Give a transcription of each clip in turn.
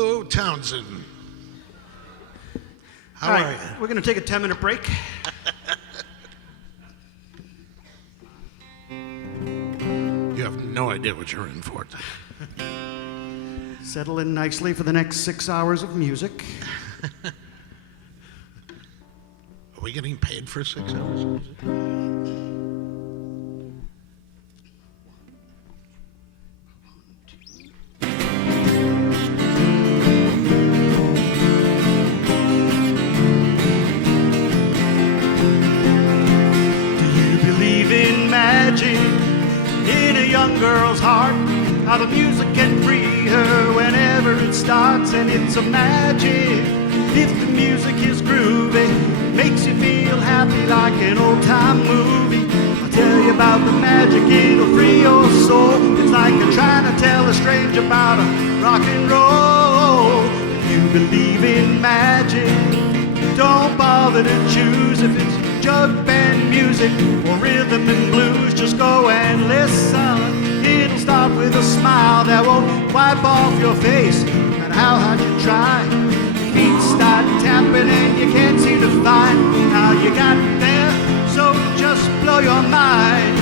Hello, Townsend. How All are right, you? we're going to take a 10-minute break. You have no idea what you're in for. Settle in nicely for the next 6 hours of music. Are we getting paid for 6 hours? of music? In a young girl's heart, how the music can free her whenever it starts, and it's a magic. If the music is groovy, makes you feel happy like an old-time movie. I'll tell you about the magic, it'll free your soul. It's like you're trying to tell a stranger about a rock and roll. If you believe in magic, don't bother to choose if it's jug band music or rhythm and blues. Just go and listen. It'll start with a smile that won't wipe off your face, no matter how hard you try. Feet start tapping and you can't seem to find how you got there, so just blow your mind.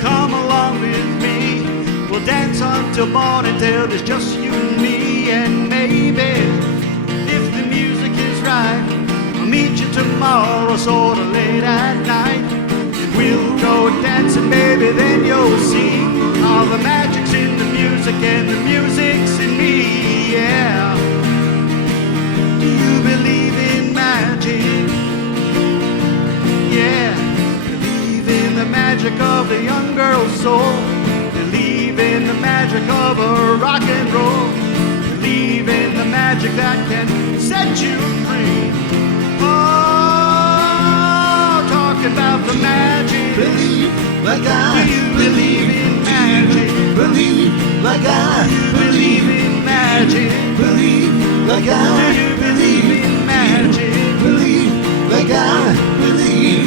Come along with me. We'll dance until morning till there's just you and me. And maybe, if the music is right, I'll meet you tomorrow sort of late at night. And we'll go dancing, baby, then you'll see all the magic's in the music and the music's in me, yeah. Do you believe in magic? Yeah. The magic of the young girl's soul. Believe in the magic of a rock and roll. Believe in the magic that can set you free. Oh, talk about the magic. Believe like I Do you believe in magic? believe like I Do you believe in magic? believe like Do I you believe in magic? believe like I believe.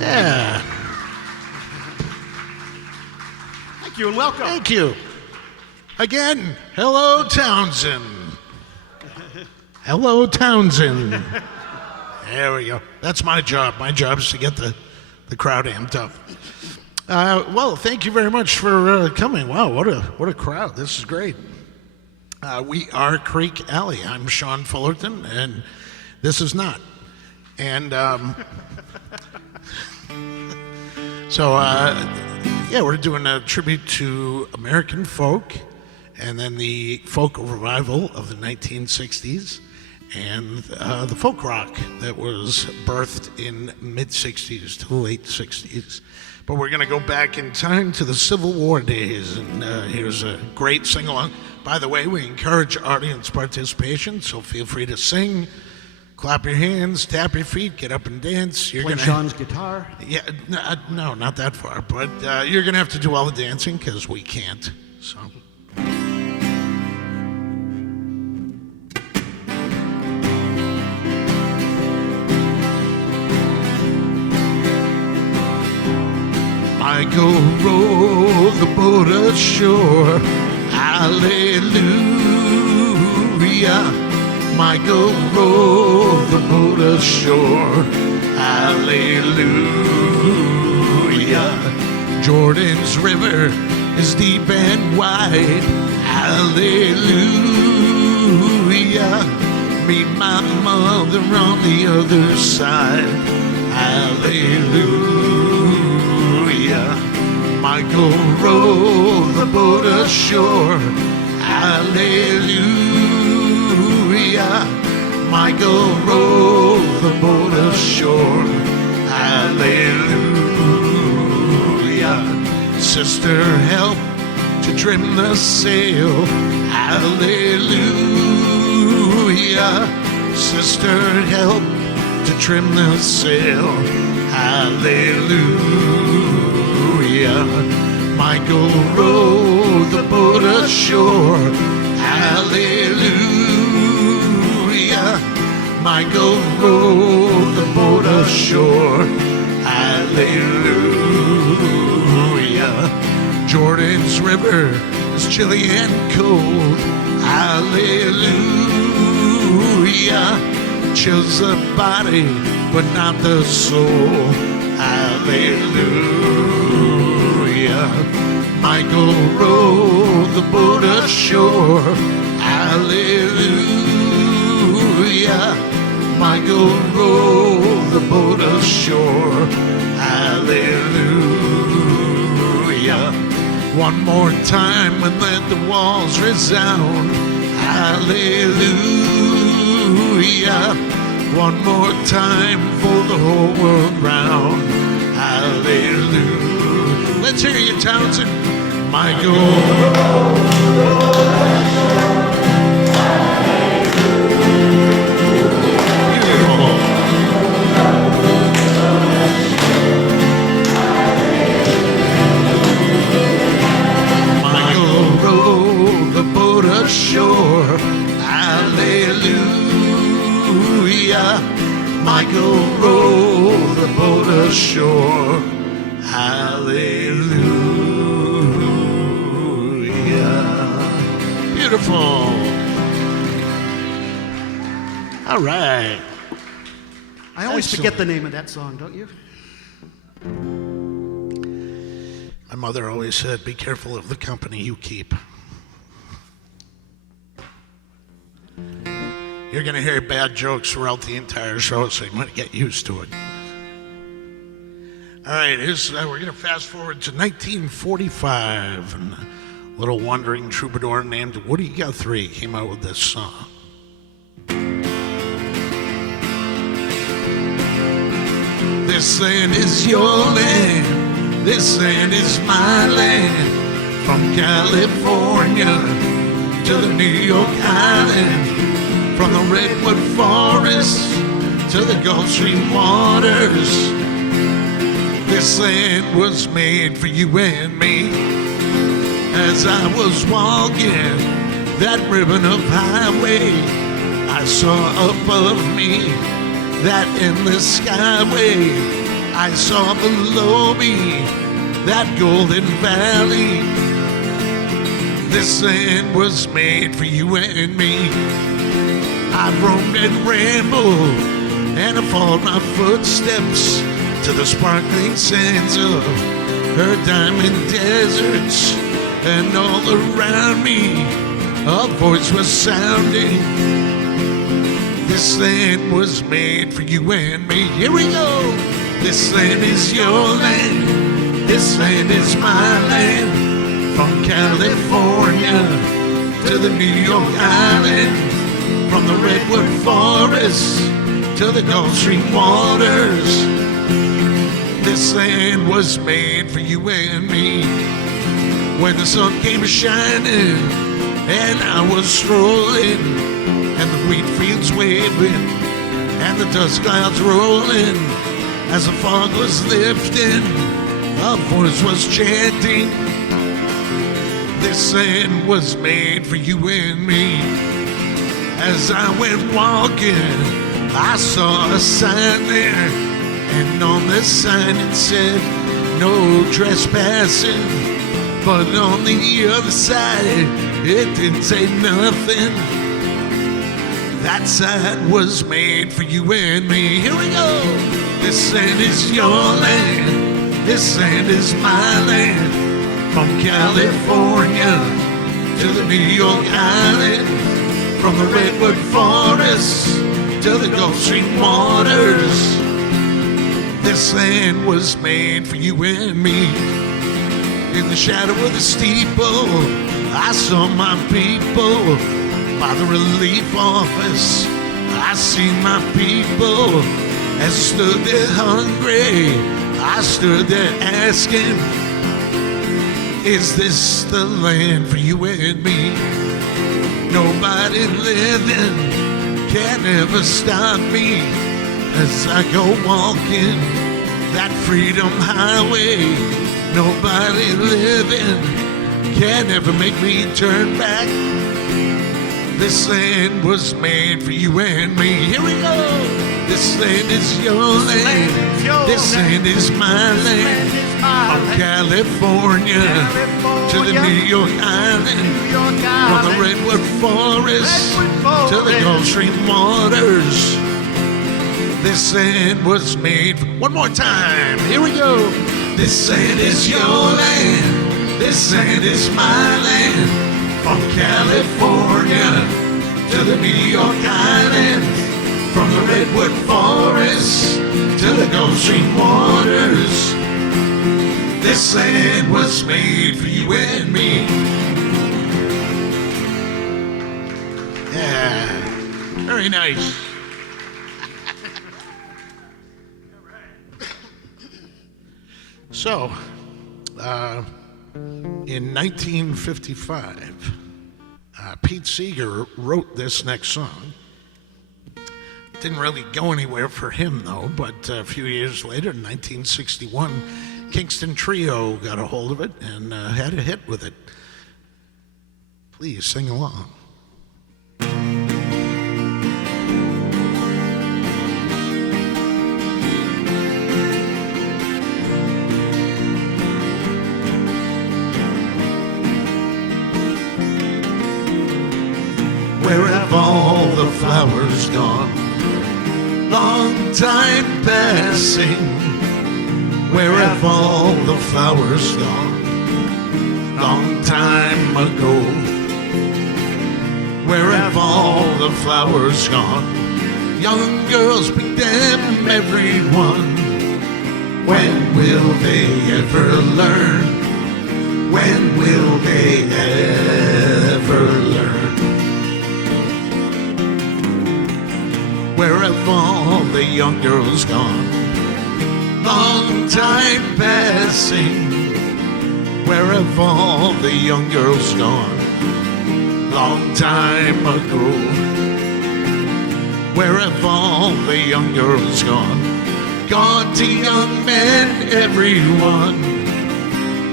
Yeah. Thank you and welcome. Thank you. Again, hello, Townsend. Hello, Townsend. There we go. That's my job. My job is to get the crowd amped up. Well, thank you very much for coming. Wow, what a crowd. This is great. We are Creque Alley. I'm Sean Fullerton, and this is not. And so, yeah, we're doing a tribute to American folk, and then the folk revival of the 1960s, and the folk rock that was birthed in mid-60s to late 60s. But we're going to go back in time to the Civil War days, and here's a great sing-along. By the way, we encourage audience participation, so feel free to sing. Clap your hands, tap your feet, get up and dance. You're Play gonna, Sean's guitar. Yeah, no, not that far. But you're going to have to do all the dancing because we can't. So. Michael row the boat ashore. Hallelujah. Michael row the boat ashore. Hallelujah. Jordan's river is deep and wide. Hallelujah. Meet my mother on the other side. Hallelujah. Michael row the boat ashore. Hallelujah. Michael row the boat ashore. Hallelujah. Sister, help to trim the sail. Hallelujah. sister helped to trim the sail. Hallelujah. Michael rowed the boat ashore. Hallelujah. Michael rowed the boat ashore. Hallelujah. Jordan's river is chilly and cold. Hallelujah. Chills the body, but not the soul. Hallelujah. Michael rowed the boat ashore. Hallelujah. Michael rowed the boat ashore. Hallelujah. One more time and let the walls resound. Hallelujah. One more time for the whole world round. Hallelujah. Let's hear you, Townsend. Michael. Ashore. Hallelujah. Michael rowed the boat ashore. Hallelujah. Beautiful. All right. I always forget the name of that song, don't you? My mother always said, be careful of the company you keep. You're going to hear bad jokes throughout the entire show, so you might get used to it. All right, we're going to fast forward to 1945. And a little wandering troubadour named Woody Guthrie came out with this song. This land is your land. This land is my land. From California to the New York Island. From the redwood forest to the Gulf Stream waters, this land was made for you and me. As I was walking that ribbon of highway, I saw above me that endless skyway. I saw below me that golden valley. This land was made for you and me. I've roamed and rambled, and I followed my footsteps to the sparkling sands of her diamond deserts. And all around me, a voice was sounding. This land was made for you and me. Here we go. This land is your land. This land is my land. From California to the New York Island. From the redwood forest to the Gulf Stream waters, this land was made for you and me. When the sun came shining and I was strolling, and the wheat fields waving and the dust clouds rolling, as the fog was lifting, a voice was chanting. This land was made for you and me. As I went walking, I saw a sign there, and on the sign it said, no trespassing. But on the other side, it didn't say nothing. That sign was made for you and me. Here we go. This land is your land. This land is my land. From California to the New York Island. From the redwood forest to the Gulf Stream waters, this land was made for you and me. In the shadow of the steeple, I saw my people. By the relief office, I seen my people. As I stood there hungry, I stood there asking, is this the land for you and me? Nobody living can't ever stop me as I go walking that freedom highway. Nobody living can ever make me turn back. This land was made for you and me. Here we go. This land is your land. This land is my land. From California to the New York Island. From the Redwood Forest to the Gulf Stream waters. This land was made for... One more time. Here we go. This land is your land. This land is my land. From California to the New York Island, from the Redwood Forest to the Gulf Stream waters. This land was made for you and me. Yeah, very nice. So, in 1955, Pete Seeger wrote this next song. Didn't really go anywhere for him, though, but a few years later, in 1961, Kingston Trio got a hold of it and had a hit with it. Please sing along. Where have all the flowers gone? Long time passing. Where have all the flowers gone? Long time ago. Where have all the flowers gone? Young girls pick them, everyone. When will they ever learn? When will they ever learn? Where have all the young girls gone? Long time passing. Where have all the young girls gone? Long time ago. Where have all the young girls gone? Gone to young men, everyone.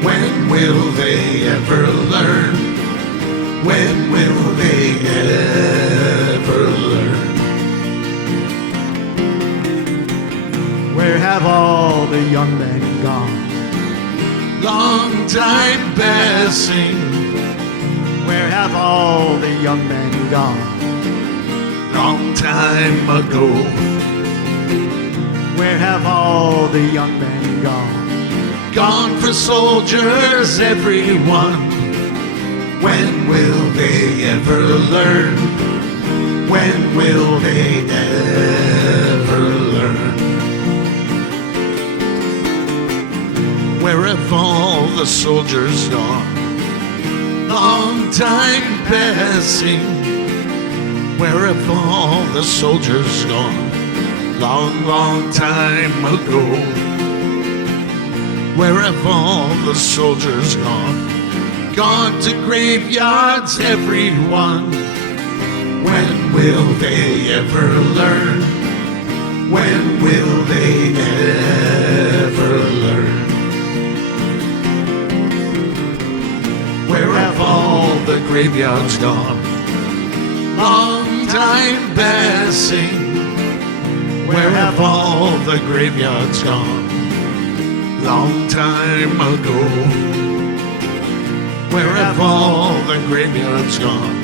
When will they ever learn? When will they ever learn? Where have all the young men gone? Long time passing. Where have all the young men gone? Long time ago. Where have all the young men gone? Gone for soldiers, everyone. When will they ever learn? When will they ever learn? Where have all the soldiers gone? Long time passing. Where have all the soldiers gone? Long, long time ago. Where have all the soldiers gone? Gone to graveyards, everyone. When will they ever learn? When will they ever learn? Where have all the graveyards gone? Long time passing. Where have all the graveyards gone? Long time ago. Where have all the graveyards gone?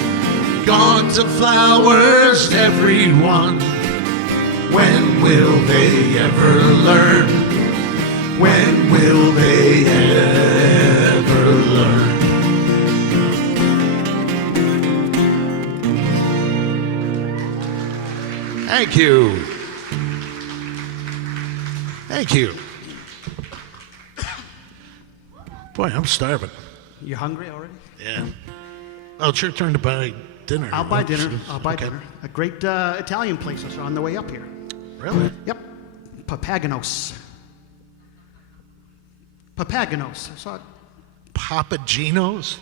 Gone to flowers, everyone. When will they ever learn? When will they ever learn? Thank you. Thank you. Boy, I'm starving. You hungry already? Yeah. Oh, it's your turn to buy dinner. I'll buy dinner. Oops. I'll buy Okay. dinner. A great Italian place is on the way up here. Really? Yep. Papaganos. Papaganos. I saw it. Papagino's?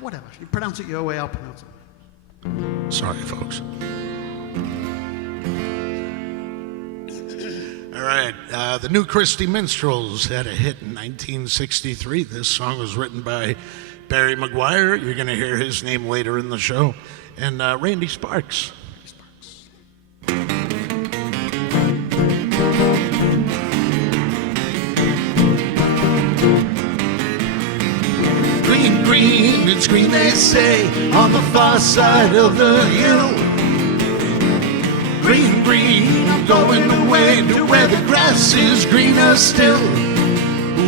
Whatever. You pronounce it your way, I'll pronounce it. Sorry, folks. All right, the New Christie Minstrels had a hit in 1963. This song was written by Barry McGuire. You're going to hear his name later in the show. And Randy Sparks. Green, green, it's green, they say, on the far side of the hill. Green, green, I'm going away to where the grass is greener still.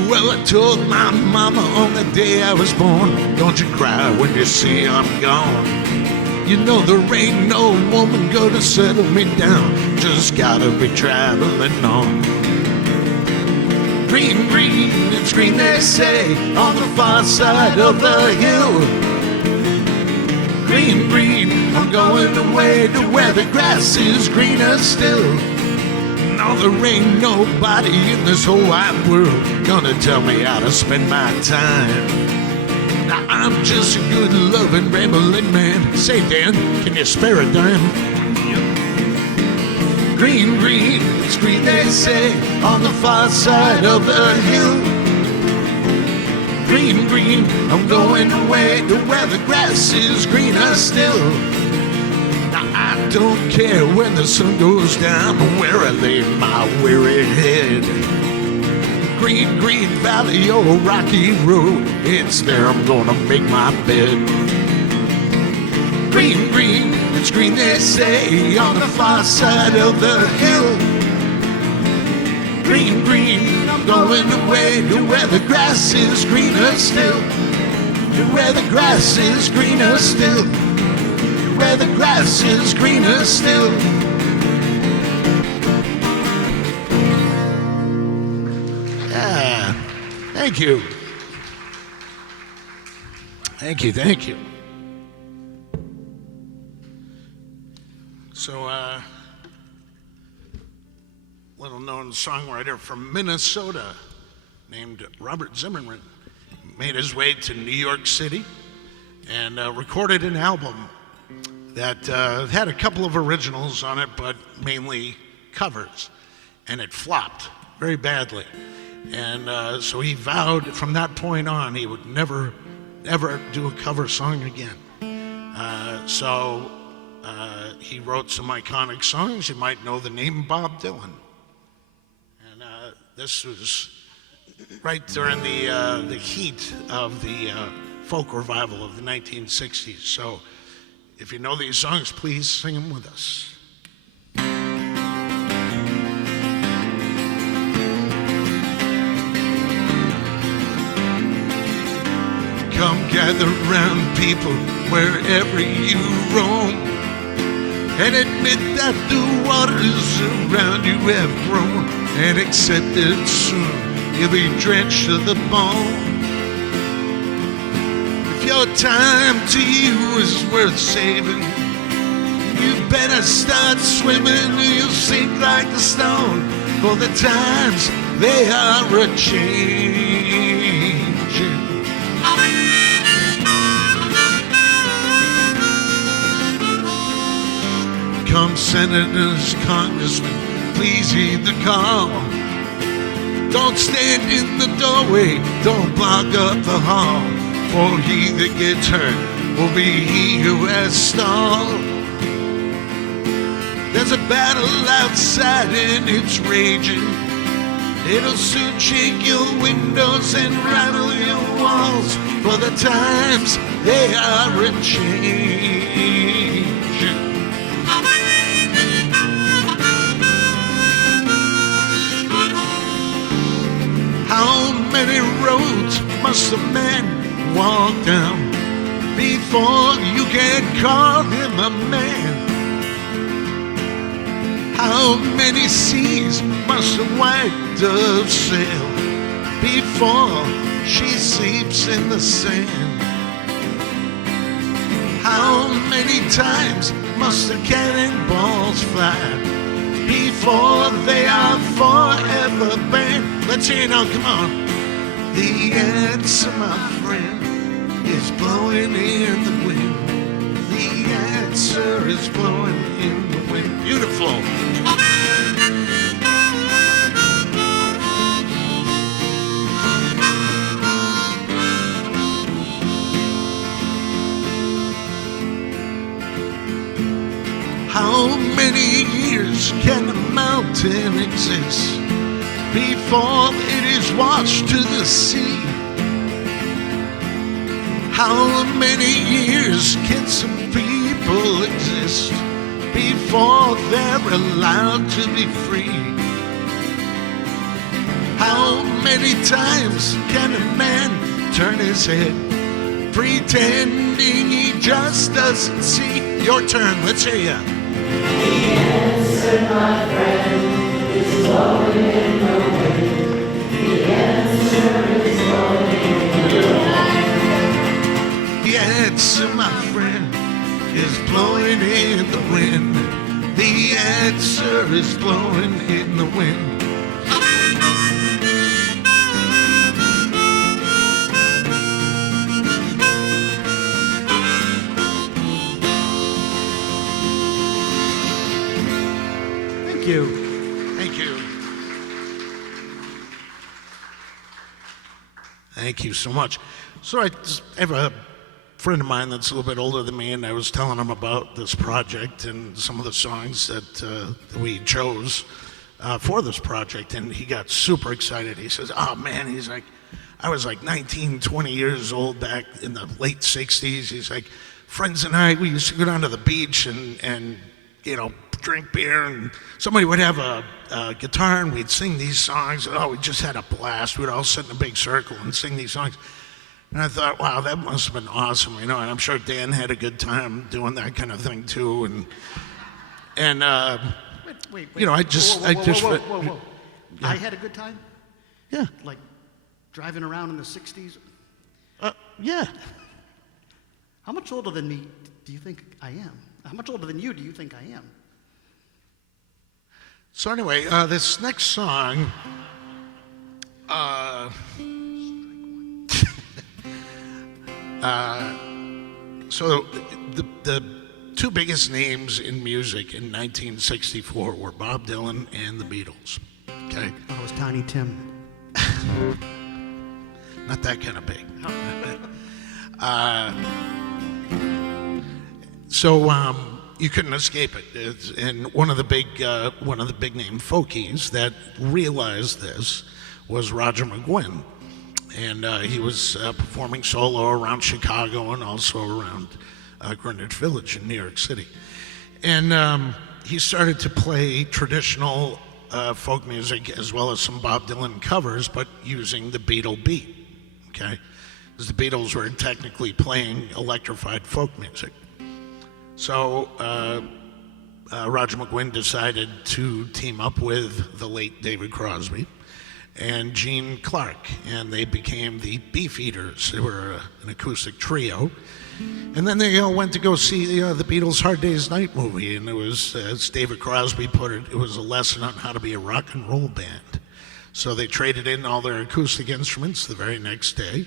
Well, I told my mama on the day I was born, don't you cry when you see I'm gone. You know there ain't no woman gonna settle me down, just gotta be traveling on. Green, green, it's green, they say, on the far side of the hill. Green, green, I'm going away to where the grass is greener still. No, there ain't nobody in this whole wide world gonna tell me how to spend my time. Now I'm just a good loving rambling man. Say, Dan, can you spare a dime? Green, green, it's green, they say, on the far side of the hill. Green, green, I'm going away to where the grass is greener still. Now I don't care when the sun goes down, where I lay my weary head. Green, green valley or rocky road, it's there I'm gonna make my bed. Green, green, it's green, they say, on the far side of the hill. Green, green, I'm going away to where the grass is greener still. To where the grass is greener still. To where the grass is greener still. Yeah, thank you. Thank you, thank you. So, little-known songwriter from Minnesota named Robert Zimmerman made his way to New York City and recorded an album that had a couple of originals on it, but mainly covers, and it flopped very badly. And so he vowed from that point on he would never, ever do a cover song again. So he wrote some iconic songs. You might know the name Bob Dylan. And this was right during the heat of the folk revival of the 1960s. So if you know these songs, please sing them with us. Come gather round, people, wherever you roam, and admit that the waters around you have grown, and accept that soon you'll be drenched to the bone. If your time to you is worth saving, you better start swimming or you'll sink like a stone, for the times they are a-changing. Come senators, congressmen, please heed the call. Don't stand in the doorway, don't block up the hall, for he that gets hurt will be he who has stalled. There's a battle outside and it's raging. It'll soon shake your windows and rattle your walls, for the times they are a-changing. How many roads must a man walk down before you can call him a man? How many seas must a white dove sail before she sleeps in the sand? How many times must the cannonballs fly before they are forever banned? Let's hear it now, come on. The answer, my friend, is blowing in the wind. The answer is blowing in the wind. Beautiful. How many years can a mountain exist before it is washed to the sea? How many years can some people exist before they're allowed to be free? How many times can a man turn his head, pretending he just doesn't see? Your turn, let's hear ya. The answer, my friend, is blowing in the wind. The answer is blowing in the wind. The answer, my friend, is blowing in the wind. The answer is blowing in the wind. Thank you. Thank you. Thank you so much. So I have a friend of mine that's a little bit older than me, and I was telling him about this project and some of the songs that we chose for this project, and he got super excited. He says, oh man, he's like, I was like 19, 20 years old back in the late 60s. He's like, friends and I, we used to go down to the beach and you know, drink beer, and somebody would have a guitar and we'd sing these songs. Oh, we just had a blast. We'd all sit in a big circle and sing these songs. And I thought, wow, that must have been awesome, you know, and I'm sure Dan had a good time doing that kind of thing too. And Wait. you know, I just. Whoa. I had a good time? Yeah. Like driving around in the 60s? Yeah. How much older than me do you think I am? How much older than you do you think I am? So anyway, this next song, so the two biggest names in music in 1964 were Bob Dylan and the Beatles. Okay, I was Tiny Tim. not that kind of big. So you couldn't escape it. And one of the big name folkies that realized this was Roger McGuinn, and he was performing solo around Chicago and also around Greenwich Village in New York City. And he started to play traditional folk music as well as some Bob Dylan covers, but using the Beatle beat. Okay, because the Beatles were technically playing electrified folk music. So Roger McGuinn decided to team up with the late David Crosby and Gene Clark, and they became the Beefeaters. They were an acoustic trio. And then they all went to go see the Beatles' Hard Day's Night movie, and it was, as David Crosby put it, it was a lesson on how to be a rock and roll band. So they traded in all their acoustic instruments the very next day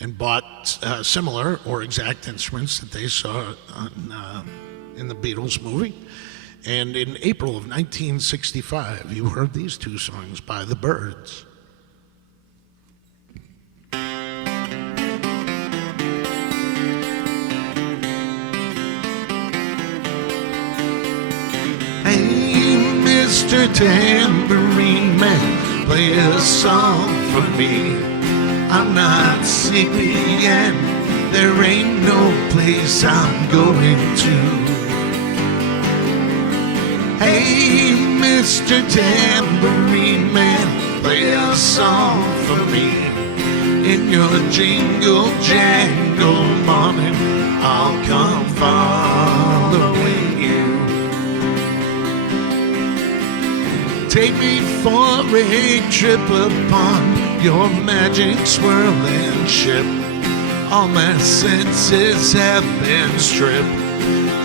and bought similar or exact instruments that they saw in the Beatles movie. And in April of 1965, you heard these two songs by the Byrds. Hey, Mr. Tambourine Man, play a song for me. I'm not sleepy and there ain't no place I'm going to. Hey, Mr. Tambourine Man, play a song for me. In your jingle jangle morning, I'll come following you. Take me for a trip upon your magic swirling ship. All my senses have been stripped,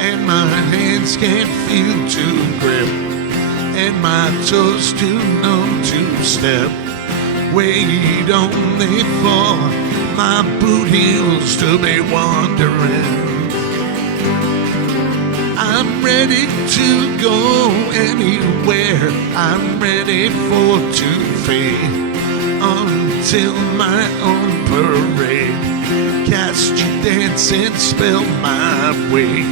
and my hands can't feel to grip, and my toes too numb to step. Wait only for my boot heels to be wandering. I'm ready to go anywhere. I'm ready for to fade until my own parade cast your dancing spell my way.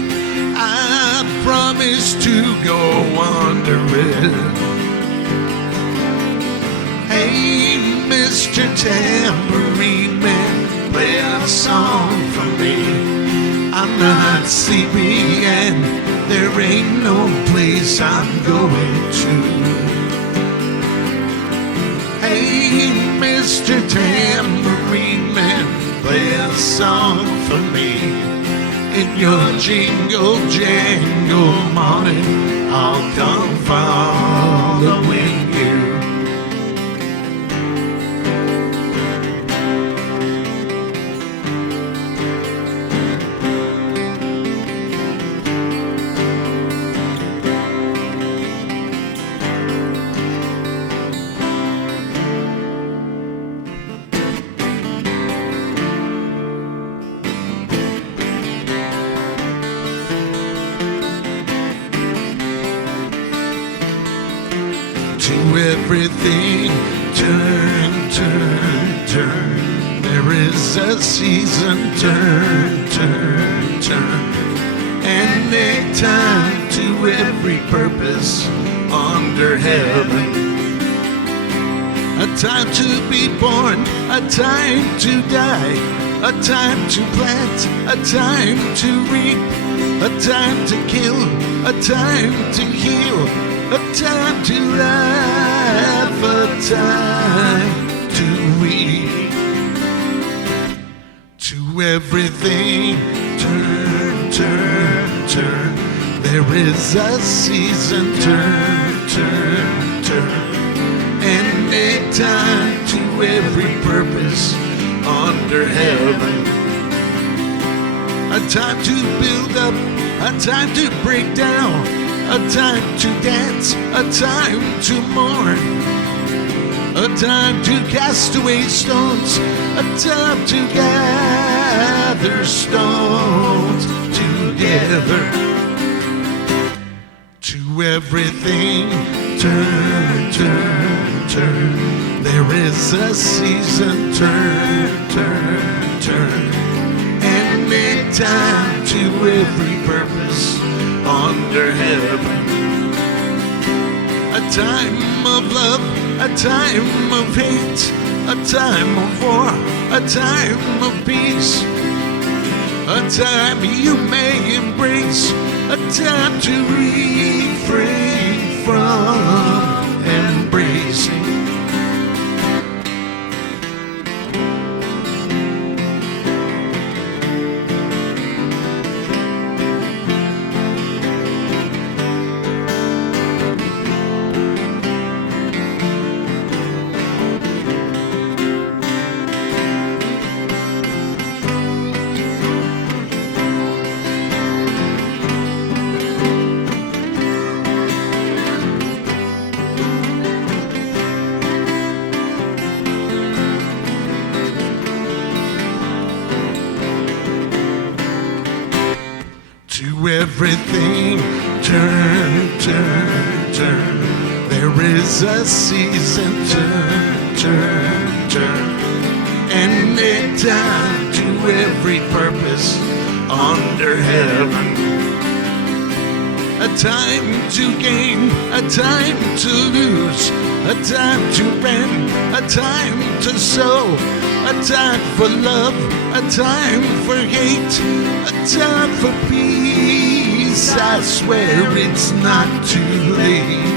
I promise to go wandering. Hey, Mr. Tambourine Man, play a song for me. I'm not sleepy and there ain't no place I'm going to. Hey, Mr. Tambourine Man, play a song for me. In your jingle jangle morning, I'll come following you. To everything, turn, turn, turn. There is a season, turn, turn, turn. And a time to every purpose under heaven. A time to be born, a time to die, a time to plant, a time to reap, a time to kill, a time to heal, a time to laugh, a time to weep. To everything, turn, turn, turn. There is a season, turn, turn, turn. And a time to every purpose under heaven. A time to build up, a time to break down, a time to dance, a time to mourn, a time to cast away stones, a time to gather stones together. To everything, turn, turn, turn. There is a season, turn, turn, turn. And a time to every purpose under heaven. A time of love, a time of hate, a time of war, a time of peace, a time you may embrace, a time to refrain from embracing. To everything, turn, turn, turn. There is a season, turn, turn, turn. And a time to every purpose under heaven. A time to gain, a time to lose, a time to rend, a time to sow, a time for love, a time for hate, a time for peace. I swear it's not too late.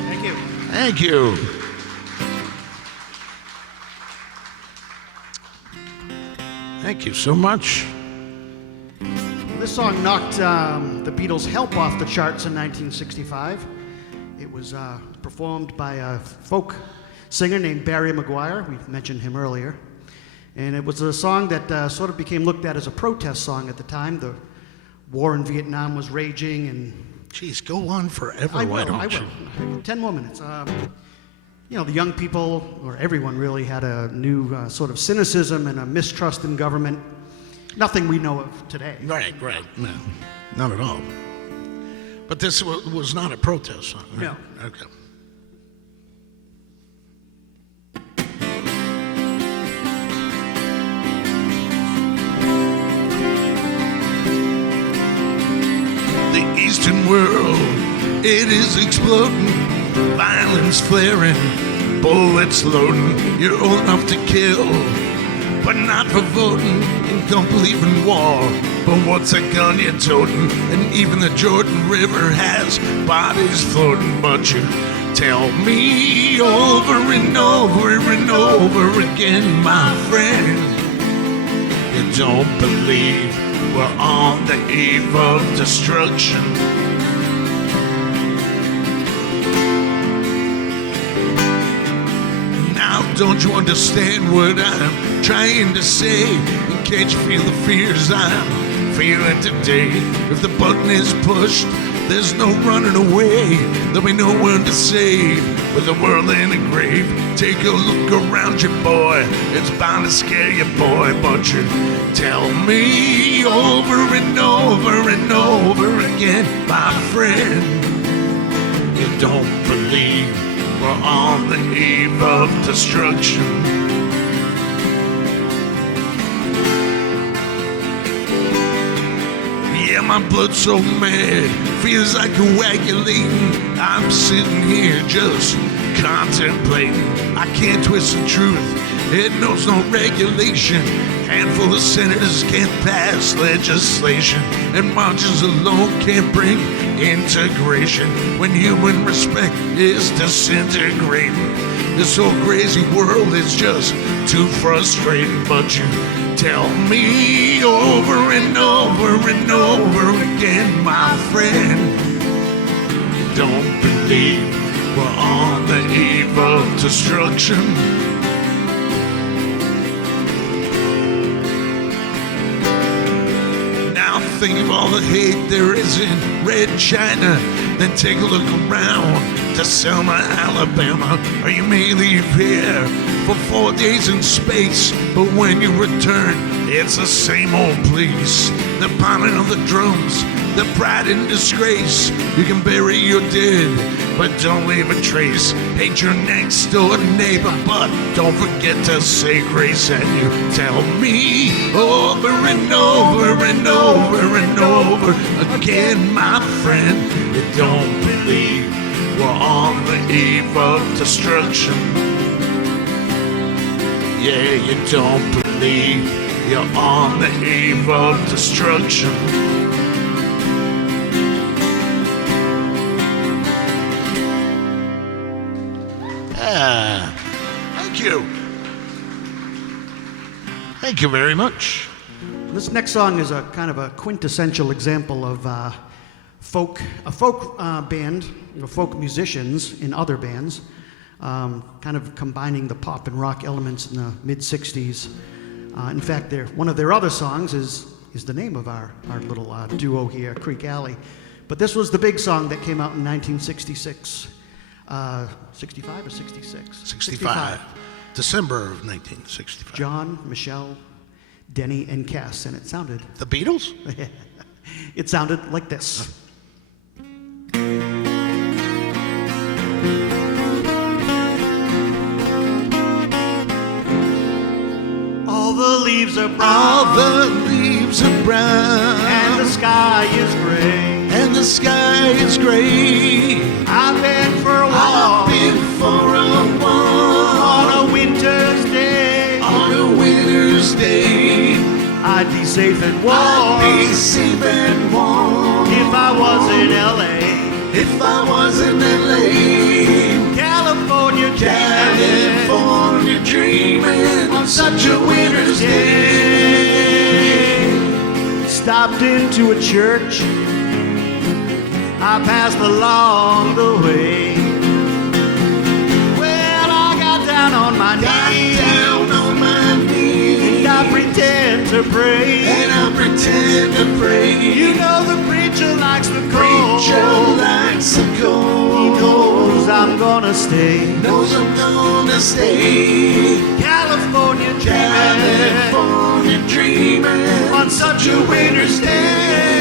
Thank you. Thank you. Thank you so much. This song knocked the Beatles' Help off the charts in 1965. It was performed by a folk singer named Barry McGuire. We mentioned him earlier. And it was a song that sort of became looked at as a protest song at the time. The war in Vietnam was raging, and Geez, go on forever. I Why will. don't you? 10 more minutes. The young people, or everyone really, had a new sort of cynicism and a mistrust in government. Nothing we know of today. Right. No, not at all. But this was not a protest song, right? No. Okay. The Eastern world, it is exploding, violence flaring, bullets loading. You're old enough to kill, but not for voting, and don't believe in war. But what's a gun you're toting? And even the Jordan River has bodies floating. But you tell me over and over and over again, my friend, you don't believe we're on the eve of destruction. Now don't you understand what I'm trying to say? And can't you feel the fears I'm feeling today? If the button is pushed, there's no running away. There'll be no one to save with the world in a grave. Take a look around you, boy. It's bound to scare you, boy. But you tell me over and over and over again, my friend, you don't believe we're on the eve of destruction. Yeah, my blood's so mad, feels like coagulating. I'm sitting here just contemplating. I can't twist the truth, it knows no regulation. Handful of senators can't pass legislation, and margins alone can't bring integration. When human respect is disintegrating, this whole crazy world is just too frustrating. But you tell me over and over and over again, my friend, you don't believe we're on the eve of destruction. Now think of all the hate there is in Red China, then take a look around to Selma, Alabama. Or you may leave here for 4 days in space, but when you return, it's the same old place. The pounding of the drums, the pride and disgrace. You can bury your dead, but don't leave a trace. Hate your next door neighbor, but don't forget to say grace. And you tell me over and over and over and over again, my friend, you don't believe we're on the eve of destruction. Yeah, you don't believe you're on the eve of destruction. Thank you. Thank you very much. This next song is a kind of a quintessential example of a folk band, folk musicians in other bands, kind of combining the pop and rock elements in the mid-'60s. In fact, one of their other songs is the name of our little duo here, Creque Alley. But this was the big song that came out in 1966. 65 or 66? 65. December of 1965. John, Michelle, Denny, and Cass, and it sounded The Beatles? like this. All the leaves are brown, All the leaves are brown, and the sky is gray. and the sky is gray. I've been for a walk I've been for a walk on a winter's day. on a winter's day. I'd be safe and warm I'd be safe and warm if I was in L.A. if I was in L.A. California dreaming California dreaming on such a winter's day. Stopped into a church I passed along the way. Well, I got down on my Got knees down on my knees and I pretend to pray. and I pretend tend to pray. You know the preacher likes the cold. Preacher likes the cold. He knows I'm gonna stay. Knows I'm gonna stay. California dreaming. California dreaming On such a winter's day.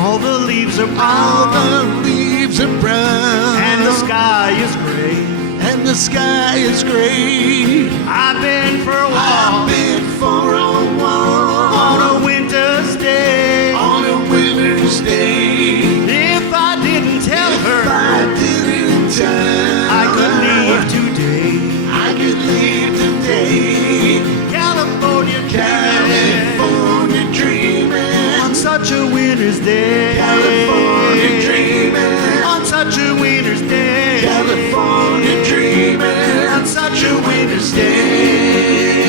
All the leaves are All brown, the leaves are brown, and the sky is gray. and the sky is gray. I've been for a I've walk been for a walk on a winter's day. on a winter's day. If I didn't tell If her I didn't tell I could her, leave today, I could leave today. California dreaming California dreaming on such a winter's day. California dreaming On such a winter's day. California dreaming On such a winter's day.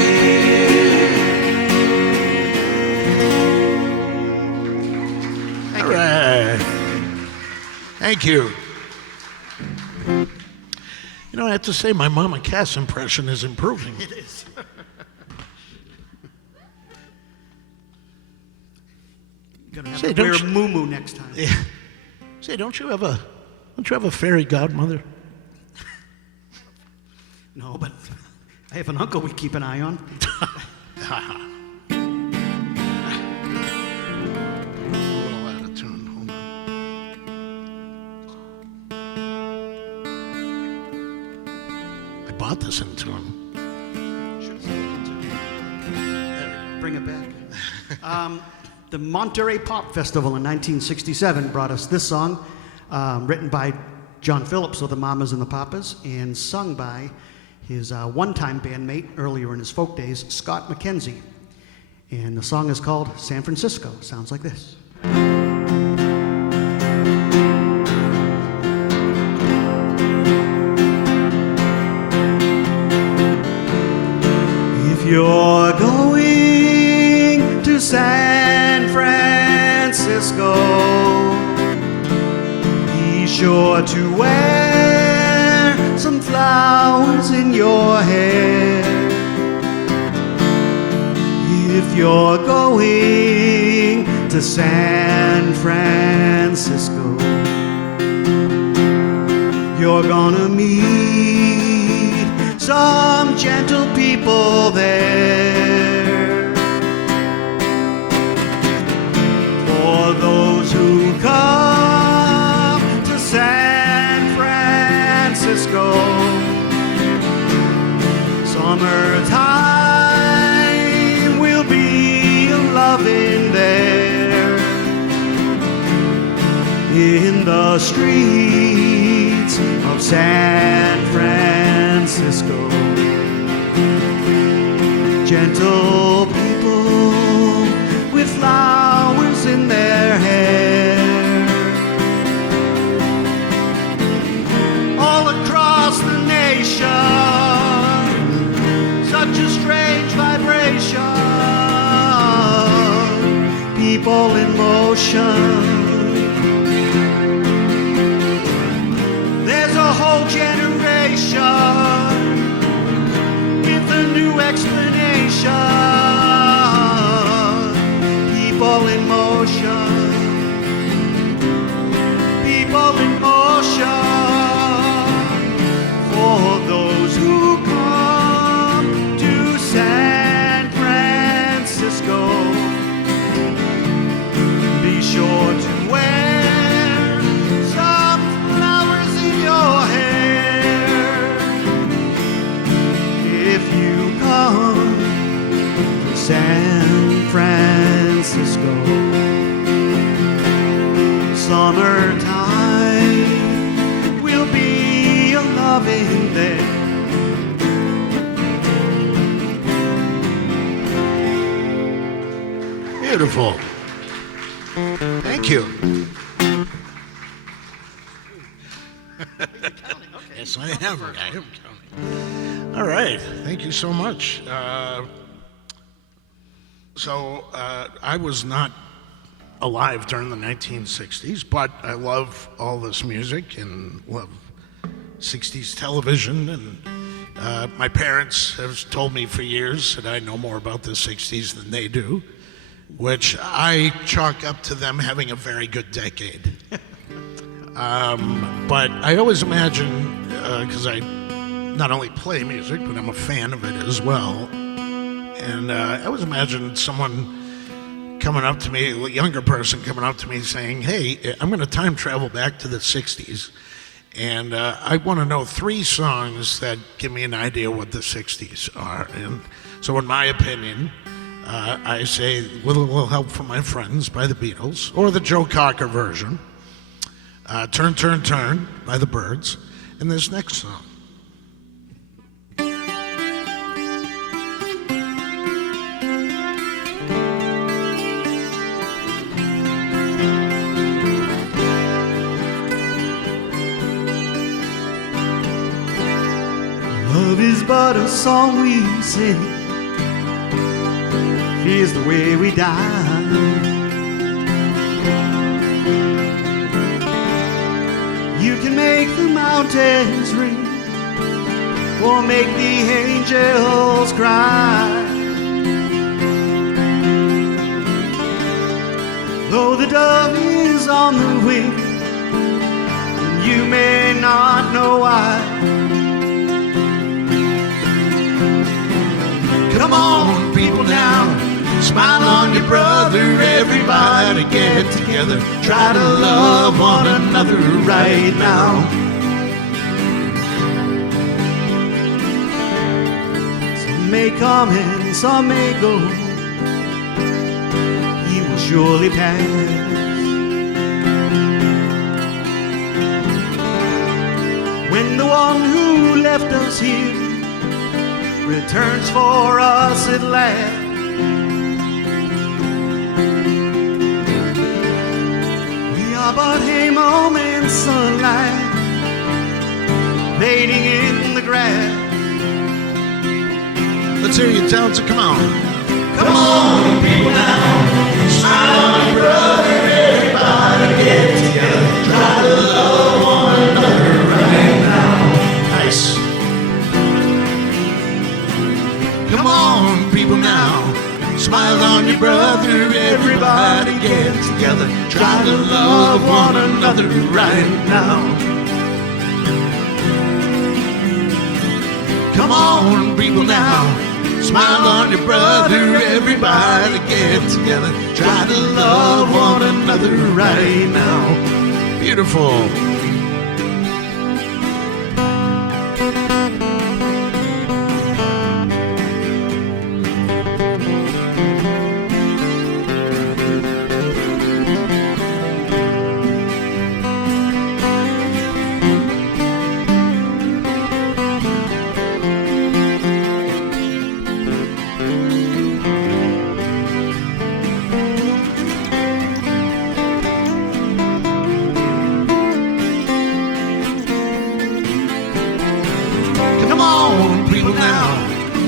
All right. Thank you. You know, I have to say, my Mama Cass impression is improving. It is. Gonna have Say, to wear don't a you- muumuu next time. Yeah. Say, don't you have a fairy godmother? No, but I have an uncle we keep an eye on. A little out of tune. Hold on. I bought this in tune. Bring it back. The Monterey Pop Festival in 1967 brought us this song, written by John Phillips of the Mamas and the Papas, and sung by his one-time bandmate earlier in his folk days, Scott McKenzie. And the song is called San Francisco. Sounds like this. If you're going to San Francisco, be sure to wear some flowers in your hair. If you're going to San Francisco, you're gonna meet some gentle people there. For those who come to San Francisco, summertime will be a loving there. In the streets of San Francisco, gentle people with flowers in their hair. All across the nation, such a strange vibration. People in motion. There's a whole generation with a new explanation. People in motion. People in motion. For those who come to San Francisco, be sure to wear some flowers in your hair. If you come to San Francisco, summertime will be a loving day. Beautiful. Thank you. Yes, I am. I am counting. All right. Thank you so much. I was not alive during the 1960s, but I love all this music and love 60s television. And my parents have told me for years that I know more about the 60s than they do, which I chalk up to them having a very good decade. But I always imagine, because I not only play music, but I'm a fan of it as well. And I always imagine someone coming up to me, a younger person coming up to me saying, hey, I'm going to time travel back to the 60s. And I want to know 3 songs that give me an idea what the 60s are. And so in my opinion, I say With a Little Help from My Friends by the Beatles, or the Joe Cocker version, Turn, Turn, Turn by the Byrds, and this next song. Love is but a song we sing. Here's the way we die. You can make the mountains ring, or make the angels cry. Though the dove is on the wing, you may not know why. Come on, people now, smile on your brother, everybody get together, try to love one another right now. Some may come and some may go, he will surely pass. When the one who left us here returns for us at last, we are but a moment's sunlight fading in the grass. Let's hear you, Townsend, come on. Come on, people now, smile on your brother, everybody get together, try to love one another right now. Nice. Come on, people now, smile on your brother, everybody get together, try to love one another right now. Come on, people now, smile on your brother, everybody get together, try to love one another right now. Beautiful.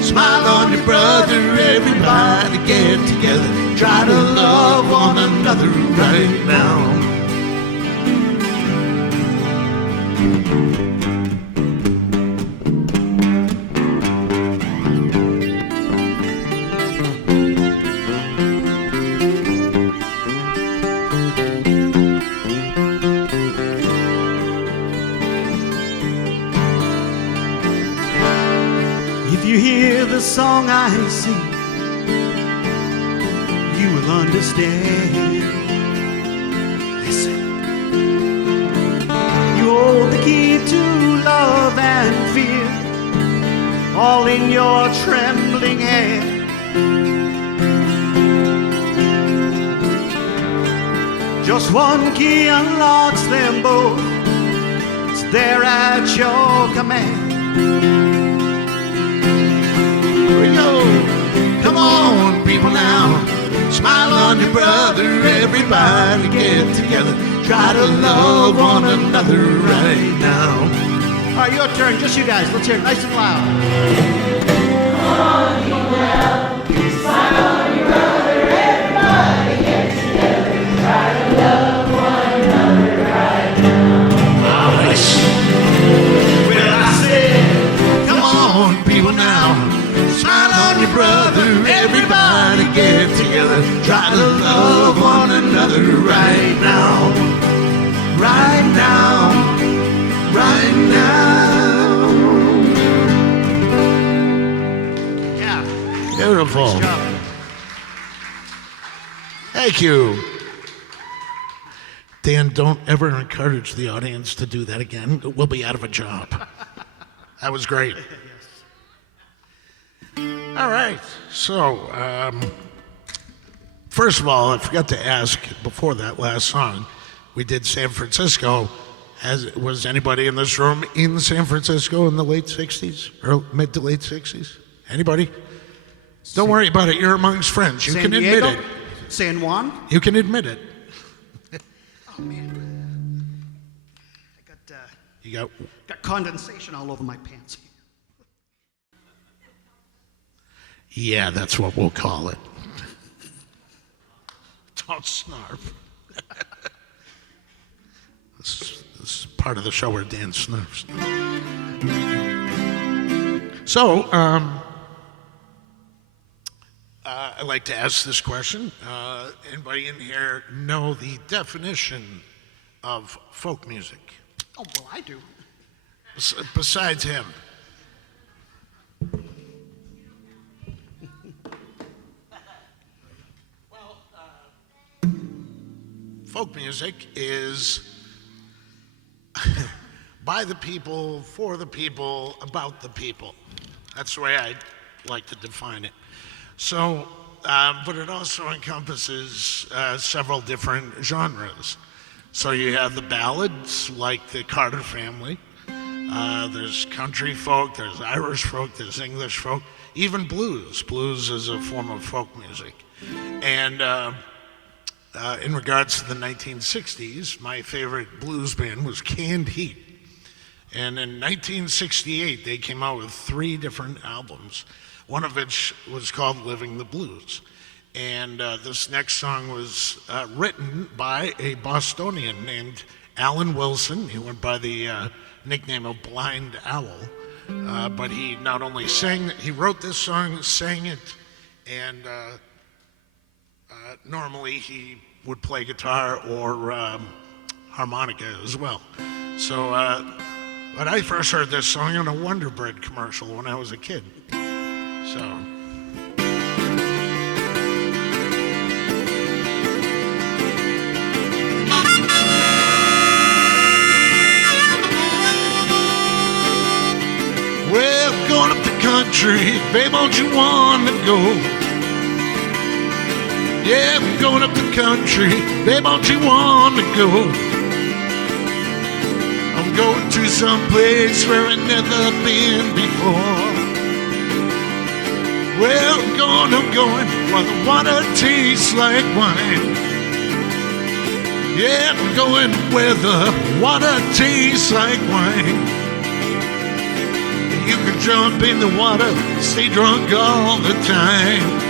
Smile on your brother, everybody get together, try to love one another right now. If you hear the song I sing, you will understand. Listen. You hold the key to love and fear, all in your trembling hand. Just one key unlocks them both, it's there at your command. Here we go. Come on, people now, Smile on your brother, everybody get together. Try to love one another right now. All right, your turn. Just you guys. Let's hear it nice and loud. Well, I said, come on, people now. Smile on your brother, everybody get together. Try to love one another right now. Right now. Right now. Yeah. Beautiful. Good job. Thank you. Dan, don't ever encourage the audience to do that again. We'll be out of a job. That was great. All right. So, first of all, I forgot to ask before that last song, we did San Francisco. Was anybody in this room in San Francisco in the late 60s? Or mid to late 60s? Anybody? Don't worry about it. You're amongst friends. You San can Diego? admit it. San Juan? You can admit it. Oh, man. I You got condensation all over my pants. Yeah, that's what we'll call it. Don't snarf. This is part of the show where Dan snarfs. So, I'd like to ask this question. Anybody in here know the definition of folk music? Oh, well, I do. Besides him. Folk music is by the people, for the people, about the people. That's the way I like to define it. So, but it also encompasses several different genres. So you have the ballads, like the Carter family. There's country folk, there's Irish folk, there's English folk, even blues. Blues is a form of folk music. And in regards to the 1960s, my favorite blues band was Canned Heat. And in 1968, they came out with 3 different albums, one of which was called Living the Blues. And this next song was written by a Bostonian named Alan Wilson. He went by the nickname of Blind Owl. But he not only sang, he wrote this song, sang it, and normally he would play guitar or harmonica as well. So, but I first heard this song on a Wonder Bread commercial when I was a kid. So. Well, going up the country, babe, don't you want to go? Yeah, we're going up the country, babe, don't you want to go? I'm going to some place where I've never been before. Well, I'm going where the water tastes like wine. Yeah, I'm going where the water tastes like wine. You can jump in the water, stay drunk all the time.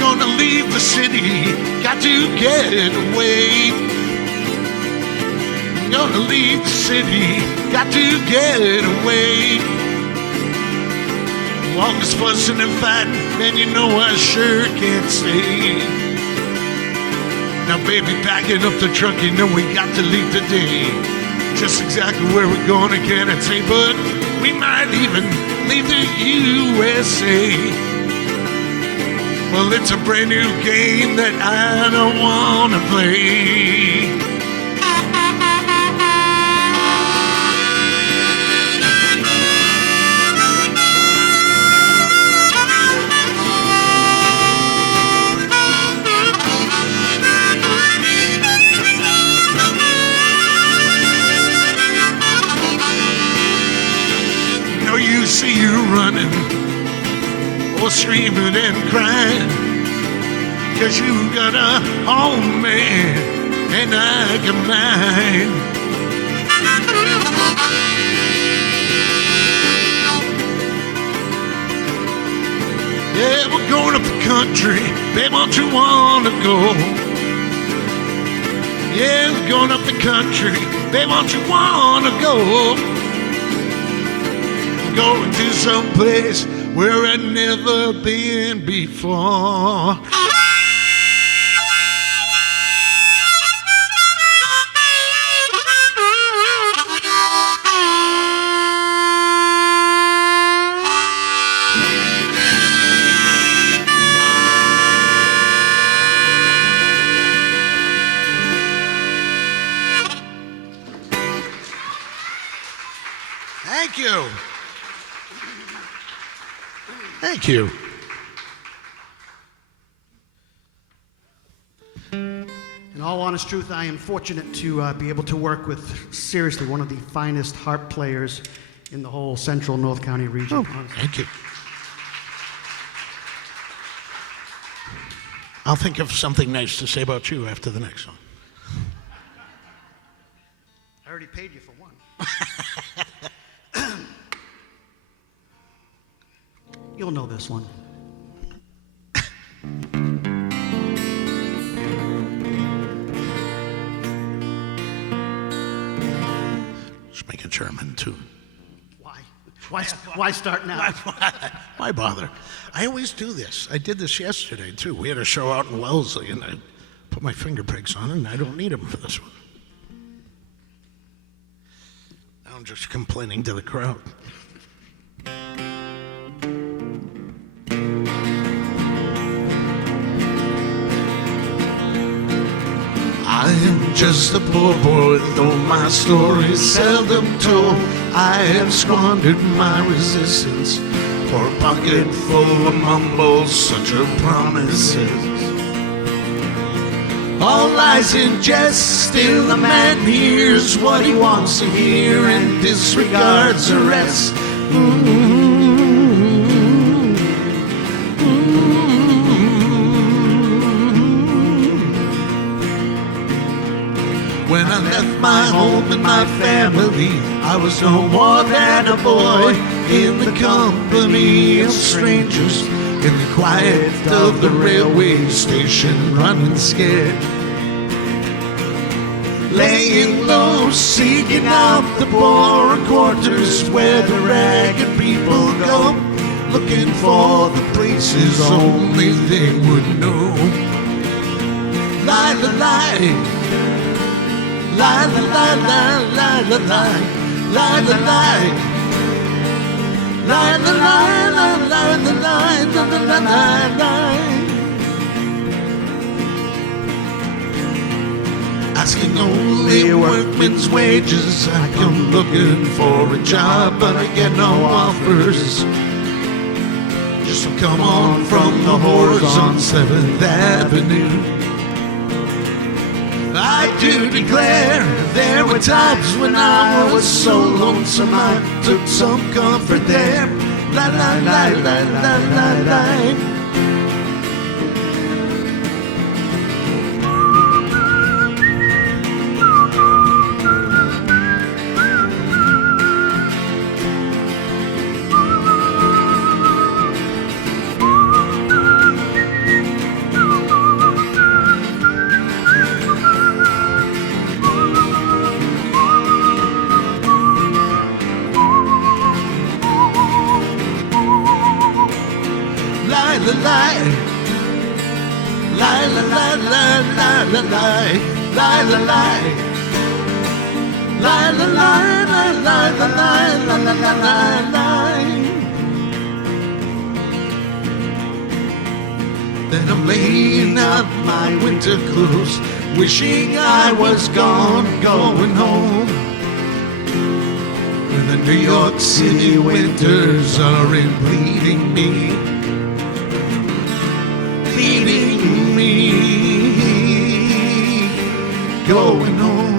Gonna leave the city, got to get away. Gonna leave the city, got to get away. All this fussing and fighting, man, you know I sure can't stay. Now, baby, packing up the truck, you know we got to leave today. Just exactly where we're going, I can't say, but we might even leave the USA. Well, it's a brand new game that I don't want to play. screaming and crying, 'cause you got a home, man, and I got mine. Yeah, we're going up the country, babe, don't you wanna go? Yeah, we're going up the country, babe, don't you wanna go? Going to some place where I've never been before. Thank you. Thank you. In all honest truth, I am fortunate to be able to work with, seriously, one of the finest harp players in the whole central North County region. Oh, thank you. I'll think of something nice to say about you after the next song. I already paid you for one. You'll know this one. Just making sure I'm in tune. Why start now? Why bother? I always do this. I did this yesterday, too. We had a show out in Wellesley, and I put my finger picks on it, and I don't need them for this one. Now I'm just complaining to the crowd. I am just a poor boy, though my story is seldom told. I have squandered my resistance for a pocket full of mumbles, such are promises. All lies in jest, still a man hears what he wants to hear and disregards the rest. When I left my home and my family, I was no more than a boy in the company of strangers, in the quiet of the railway station, running scared. Laying low, seeking out the poorer quarters where the ragged people go, looking for the places only they would know. Lie, lie, lie. Lie, lie, lie, lie, lie, lie, lie, lie, lie, lie, lie, lie, lie, lie, lie, lie. Asking only a workman's wages, I come looking for a job, but I get no offers. Just come on from the whores on 7th Avenue. I do declare there were times when I was so lonesome I took some comfort there. La la la la la la la. Then I'm laying out my winter clothes, wishing I was gone, going home. When the New York City winters are bleeding me, leading me, going home.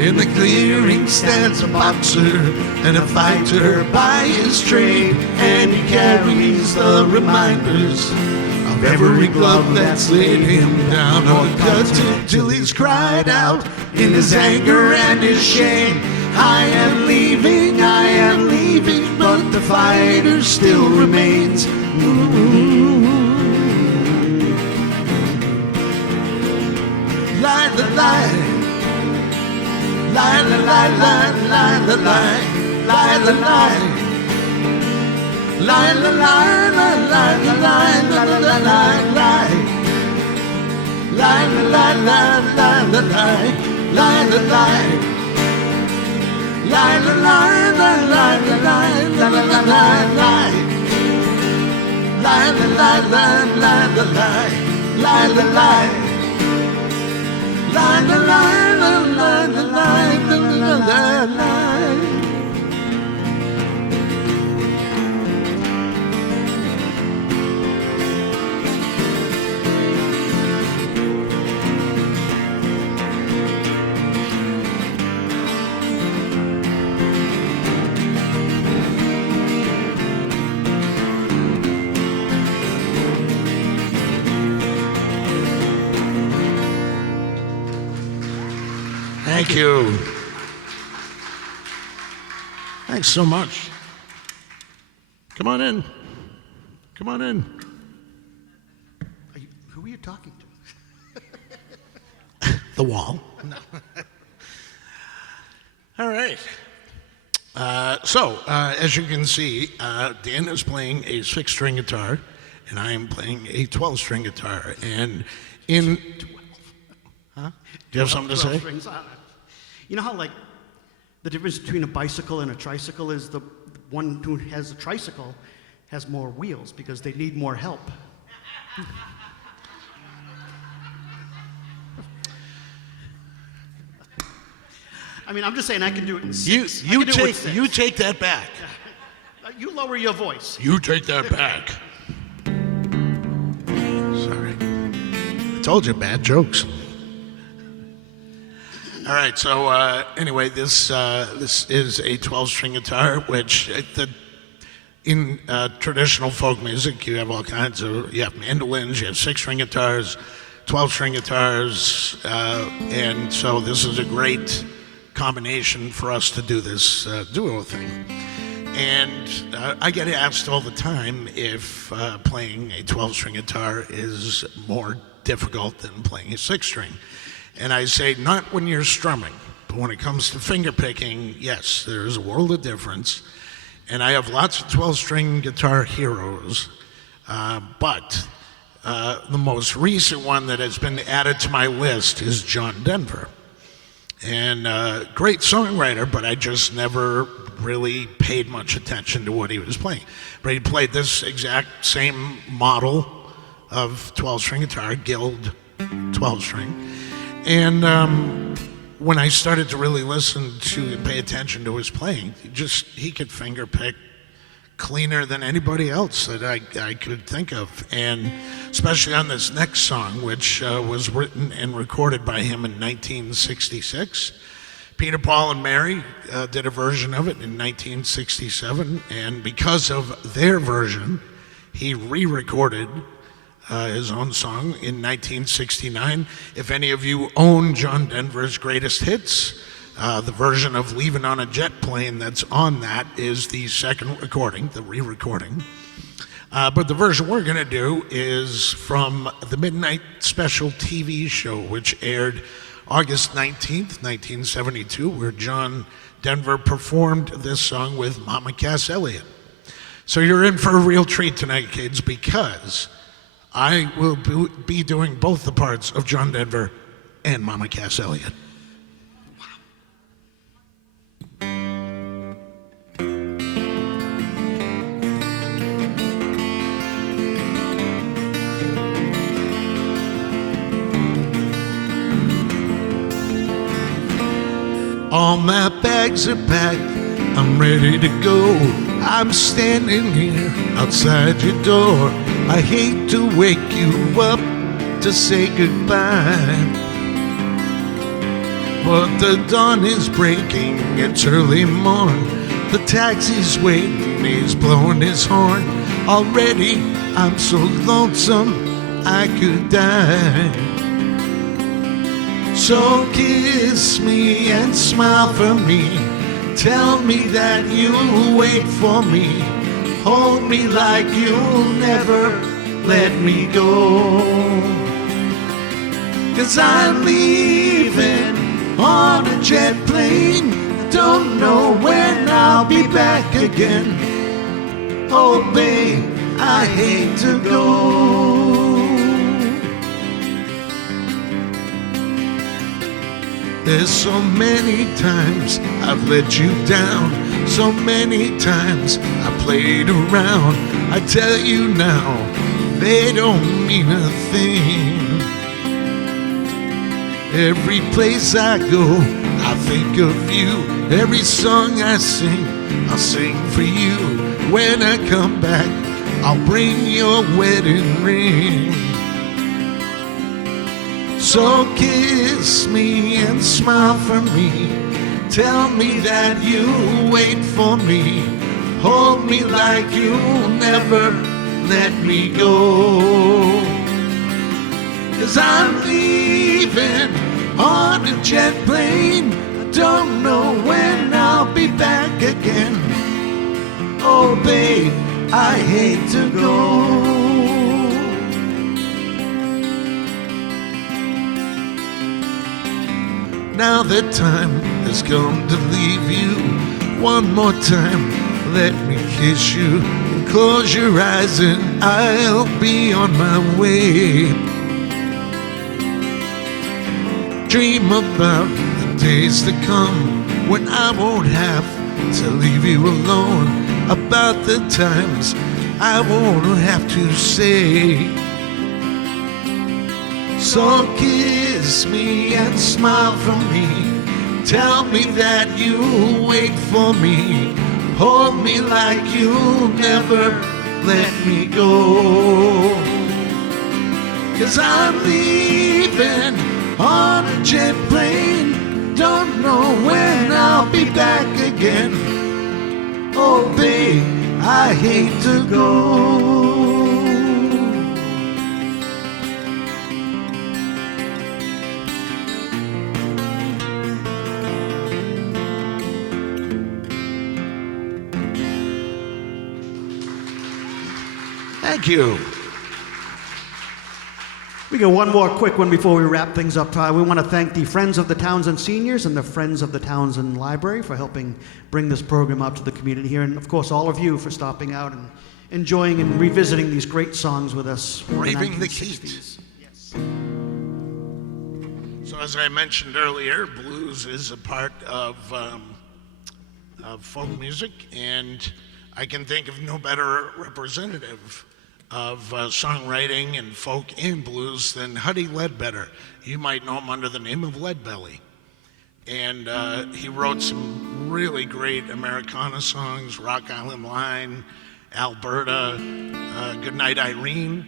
In the clearing stands a boxer and a fighter by his trade, and he carries the reminders of every glove that's laid him down or cut him till he's cried out in his anger and his shame. I am leaving, but the fighter still remains. Lie, the lie. Lie, la, lie, lie, lie, la, lie, lie, la, lie. Lie, la, lie, la, lie, la, lie, la, la, la, lie, lie. Lie, la, lie, lie, lie, la, lie, lie, la, lie. Lie, la, lie, la, lie, la, lie, la, la, la, lie, lie. Lie, la, lie, lie, lie, la, lie, lie, la, lie. La la la la la la la la la la. Thank you. Thanks so much. Come on in. Come on in. Who are you talking to? The wall. No. All right. As you can see, Dan is playing a 6-string guitar, and I am playing a 12-string guitar. And in... 12. Huh? Do you have something to say? Strings on it. You know how, like, the difference between a bicycle and a tricycle is the one who has a tricycle has more wheels because they need more help. I mean, I'm just saying I can do it in 6. You take that back. You lower your voice. You take that back. Sorry. I told you, bad jokes. All right, so anyway, this is a 12-string guitar, which in traditional folk music, you have all kinds of, you have mandolins, you have 6-string guitars, 12-string guitars, and so this is a great combination for us to do this duo thing. And I get asked all the time if playing a 12-string guitar is more difficult than playing a 6-string. And I say, not when you're strumming, but when it comes to finger picking, yes, there's a world of difference. And I have lots of 12-string guitar heroes, but the most recent one that has been added to my list is John Denver. And great songwriter, but I just never really paid much attention to what he was playing. But he played this exact same model of 12-string guitar, Guild 12-string. And when I started to really listen to and pay attention to his playing, he could finger pick cleaner than anybody else that I could think of. And especially on this next song, which was written and recorded by him in 1966. Peter, Paul, and Mary did a version of it in 1967. And because of their version, he re-recorded his own song in 1969. If any of you own John Denver's greatest hits, the version of Leaving on a Jet Plane that's on that is the second recording, the re-recording. But the version we're going to do is from the Midnight Special TV show, which aired August 19th, 1972, where John Denver performed this song with Mama Cass Elliot. So you're in for a real treat tonight, kids, because I will be doing both the parts of John Denver and Mama Cass Elliot. All my bags are packed, I'm ready to go. I'm standing here outside your door. I hate to wake you up to say goodbye. But the dawn is breaking, it's early morn. The taxi's waiting, he's blowing his horn. Already I'm so lonesome I could die. So kiss me and smile for me. Tell me that you'll wait for me. Hold me like you'll never let me go. 'Cause I'm leaving on a jet plane. Don't know when I'll be back again. Oh babe, I hate to go. There's so many times I've let you down. So many times I played around. I tell you now, they don't mean a thing. Every place I go, I think of you. Every song I sing, I'll sing for you. When I come back, I'll bring your wedding ring. So kiss me and smile for me. Tell me that you'll wait for me. Hold me like you'll never let me go. 'Cause I'm leaving on a jet plane. I don't know when I'll be back again. Oh babe, I hate to go. Now that time has come to leave you. One more time, let me kiss you. And close your eyes and I'll be on my way. Dream about the days to come when I won't have to leave you alone. About the times I won't have to say. So kiss me and smile for me. Tell me that you'll wait for me. Hold me like you'll never let me go. 'Cause I'm leaving on a jet plane. Don't know when I'll be back again. Oh babe, I hate to go. Thank you. We got one more quick one before we wrap things up. We want to thank the Friends of the Townsend Seniors and the Friends of the Townsend Library for helping bring this program out to the community here. And of course, all of you for stopping out and enjoying and revisiting these great songs with us. Braving the heat. Yes. So as I mentioned earlier, blues is a part of folk music, and I can think of no better representative of songwriting and folk and blues than Huddie Ledbetter. You might know him under the name of Leadbelly. And he wrote some really great Americana songs, Rock Island Line, Alberta, Goodnight Irene.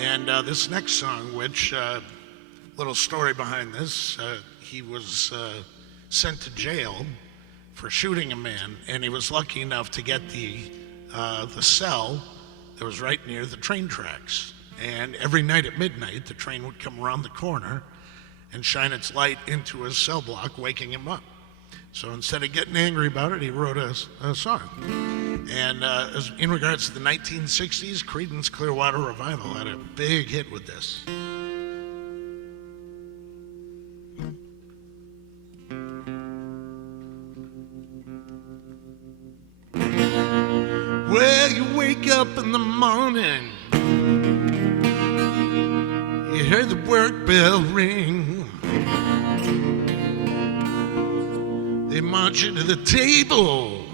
And this next song, which, little story behind this, he was sent to jail for shooting a man, and he was lucky enough to get the cell that was right near the train tracks. And every night at midnight, the train would come around the corner and shine its light into his cell block, waking him up. So instead of getting angry about it, he wrote a song. And in regards to the 1960s, Creedence Clearwater Revival had a big hit with this. Well, you wake up in the morning, you hear the work bell ring. They march you to the table.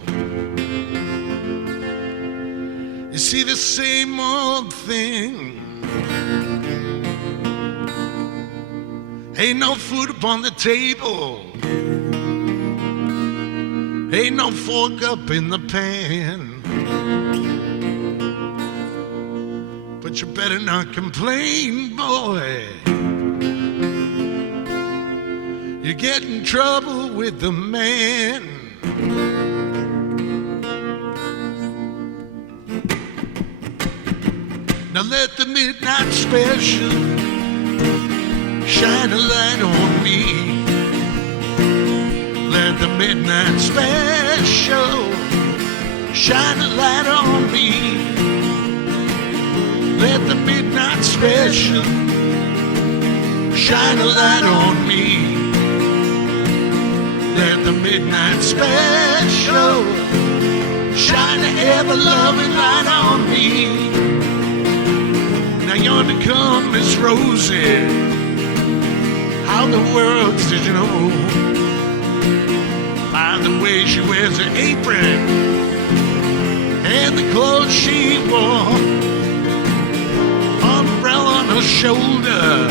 You see the same old thing. Ain't no food upon the table. Ain't no fork up in the pan. But you better not complain, boy. you get in trouble with the man. Now let the midnight special shine a light on me. Let the midnight special shine a light on me. Let the midnight special shine a light on me. Let the midnight special shine a ever-loving light on me. Now yonder come Miss Rosie. How in the world did you know? By the way she wears her apron and the clothes she wore, umbrella on her shoulder,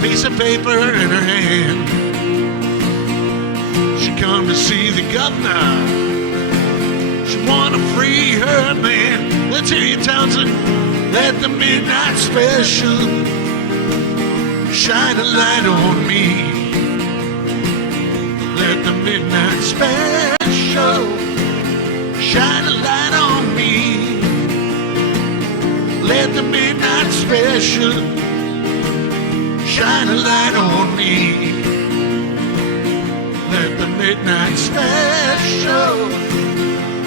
piece of paper in her hand. She come to see the governor. She wanna free her man. Let's hear you, Townsend. Let the midnight special shine a light on me. Let the midnight special shine a light on me. Let the midnight special shine a light on me. Let the midnight special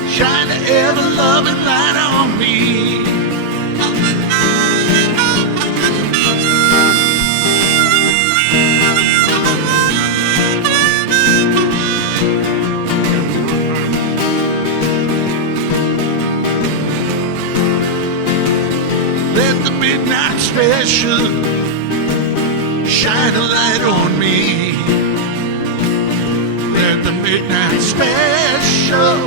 shine an ever-loving light on me. Let the midnight special shine a light on me. Let the midnight special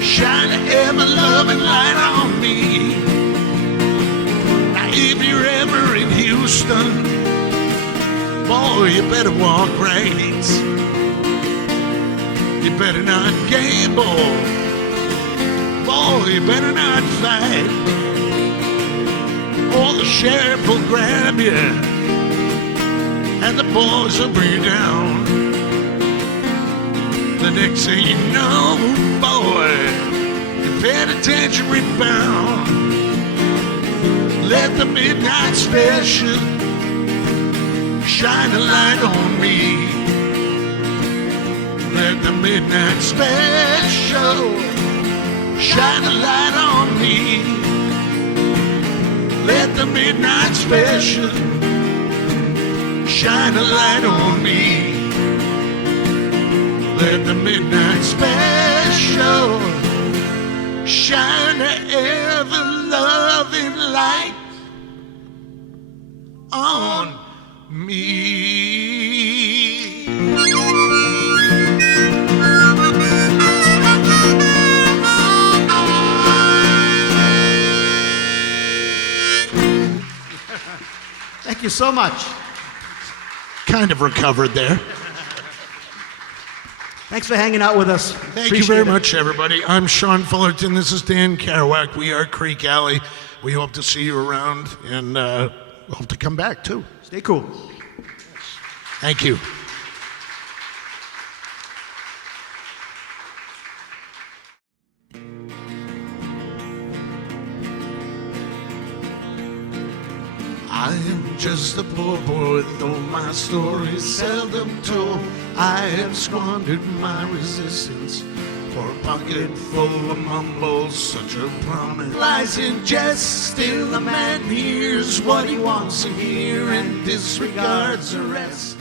shine an ever-loving light on me. Now if you're ever in Houston, boy, you better walk right. You better not gamble. Boy, you better not fight. Or the sheriff will grab you and the boys will bring you down. The next thing you know, boy, you paid attention rebound. Let the midnight special shine a light on me. Let the midnight special shine a light on me. Let the midnight special shine a light on me. Let the midnight special shine an ever-loving light on me. Thank you so much. Kind of recovered there. Thanks for hanging out with us. Thank you very much, everybody. I'm Sean Fullerton. This is Dan Kerouac. We are Creque Alley. We hope to see you around, and we hope to come back, too. Stay cool. Thank you. I am just a poor boy, though my story is seldom told. I have squandered my resistance for a pocket full of mumbles. Such a promise lies in jest. Still a man hears what he wants to hear and disregards the rest.